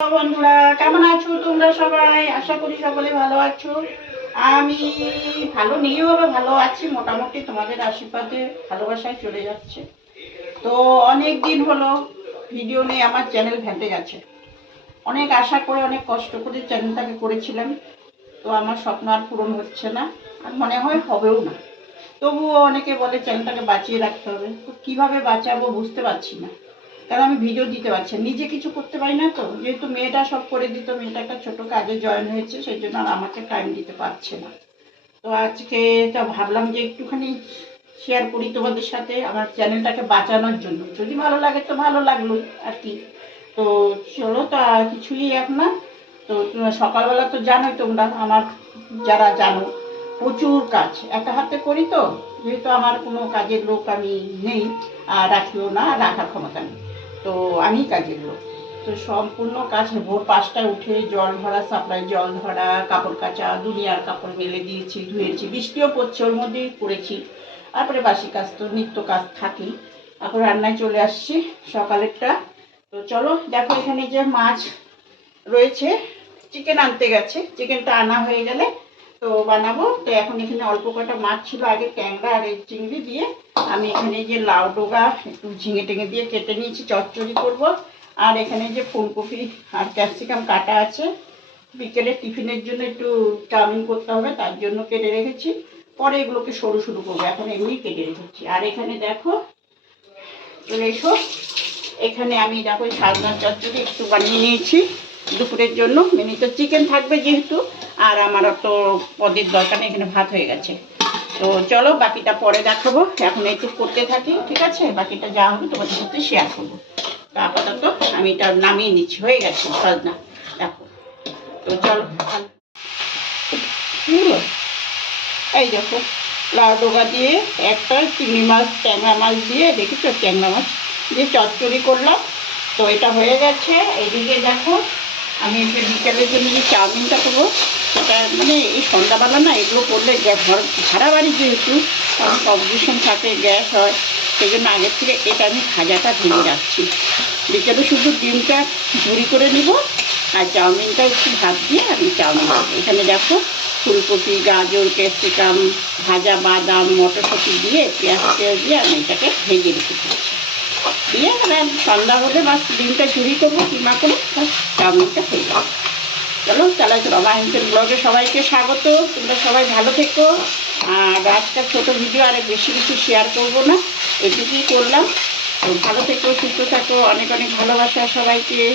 বন্ধুরা, কেমন আছো তোমরা সবাই? আশা করি সকলে ভালো আছো। আমি ভালো হবে ভালো আছি, মোটামুটি তোমাদের আশীর্বাদে ভালোবাসায় চলে যাচ্ছে। তো অনেক দিন হলো ভিডিও নেই আমার চ্যানেল গেছে। অনেক আশা করে, অনেক কষ্ট করে চ্যানেলটাকে করেছিলাম। তো আমার স্বপ্ন আর পূরণ হচ্ছে না, আর মনে হয় হবেও না। তবুও অনেকে বলে চ্যানেলটাকে বাঁচিয়ে রাখতে হবে। তো কীভাবে বাঁচাবো বুঝতে পারছি না। কারণ আমি ভিডিও দিতে পারছি। নিজে কিছু করতে পারি না তো, যেহেতু মেয়েটা সব করে দিত, মেয়েটা একটা ছোট কাজে জয়েন হয়েছে, সেই জন্য আর আমাকে টাইম দিতে পারছে না। তো আজকে তা ভাবলাম যে একটুখানি শেয়ার করি তোমাদের সাথে আমার চ্যানেলটাকে বাঁচানোর জন্য। যদি ভালো লাগে তো ভালো লাগল আর কি। তো চলো তা কিছুই এক না। তো সকালবেলা তো জানোই তোমরা, আমার যারা জানো, প্রচুর কাজ। একা হাতে করি তো, যেহেতু আমার কোনো কাজের লোক আমি নেই, আর রাখিও না রাখার ক্ষমতা নেই। তো আমি কাজের লোক তো সম্পূর্ণ কাজ ভোর পাঁচটায় উঠে জল ভরা সাপ্লাই জল ধরা কাপড় কাচা, দুনিয়ার কাপড় মেলে দিয়েছি, ধুয়েছি, বৃষ্টিও পড়ছে, ওর মধ্যেই করেছি তারপরে বাসি কাজ তো, নিত্য কাজ থাকি তারপর রান্নায় চলে আসছি, সকালেরটা। তো চলো, দেখো এখানে যে মাছ রয়েছে চিকেন আনতে গেছে। চিকেনটা আনা হয়ে গেলে তো বানাবো। তো এখন এখানে অল্প কটা মাছ ছিল, আগে ট্যাংরা আর এই চিংড়ি দিয়ে আমি এখানে যে লাউ ডোগা, একটু ঝিঙে টেঙে দিয়ে কেটে নিয়েছি, চচ্চড়ি করব। আর এখানে যে ফুলকপি আর ক্যাপসিকাম কাটা আছে। বিকেলে টিফিনের জন্য একটু চাউমিন করতে হবে, তার জন্য কেটে রেখেছি। পরে এগুলোকে সরু সরু করব, এখন এমনি কেটে রেখেছি। আর এখানে দেখো চলে এসো। এখানে আমি দেখো সাজনার চচ্চড়ি একটু বানিয়ে নিয়েছি। দুপুরের জন্য। মেনি তো চিকেন থাকবে যেহেতু, আর আমার তো পদের দরকার নেই, এখানে ভাত হয়ে গেছে। তো চলো, বাকিটা পরে দেখাবো। এখন একটু করতে থাকি, ঠিক আছে? বাকিটা যা হবে তোমাদের সাথে শেয়ার করব। তো আপাতত আমি এটা নামিয়ে নিচ্ছি। হয়ে গেছে, সজনা। দেখো। তো চলো? এই দেখো, লাউ ডোকা দিয়ে একটা, চিংড়ি মাছ, ট্যাংরা মাছ দিয়ে, দেখেছ? ট্যাংরা মাছ দিয়ে চচ্চড়ি করলাম। তো এটা হয়ে গেছে। এইদিকে দেখো আমি একটু বিকেলের জন্য যে চাউমিনটা করব সেটা মানে এই সন্ধ্যাবেলা না এগুলো করলে গ্যাস ঘর ভাড়া বাড়ি যেহেতু, কারণ কম্পিটিশন থাকে, গ্যাস হয় সেই জন্য আগের থেকে এটা আমি খাজাটা ভেঙে রাখছি। বিকেলে শুধু ডিমটা ঝুড়ি করে নিব, আর চাউমিনটা একটু ভাত দিয়ে আমি চাউমিন এখানে দেখো, ফুলকপি, গাজর, ক্যাপসিকাম, ভাজা বাদাম, মটরশুঁটি দিয়ে, পেঁয়াজ পেঁয়াজ দিয়ে আমি এটাকে ভেঙে রেখে দিচ্ছি। দিয়ে মানে সন্ধ্যা হলে বা ডিমটা চুরি করব কিমা করে চাউমিনটা হয়ে যাবে চলো, তাহলে রমা হেন্সেল ব্লগে সবাইকে স্বাগত। তোমরা সবাই ভালো থেকো। আর আজকাল ছোটো ভিডিও আর বেশি কিছু শেয়ার করব না। এটুকুই করলাম। ভালো থেকো, সুস্থ থাকো। অনেক অনেক ভালোবাসা সবাইকে।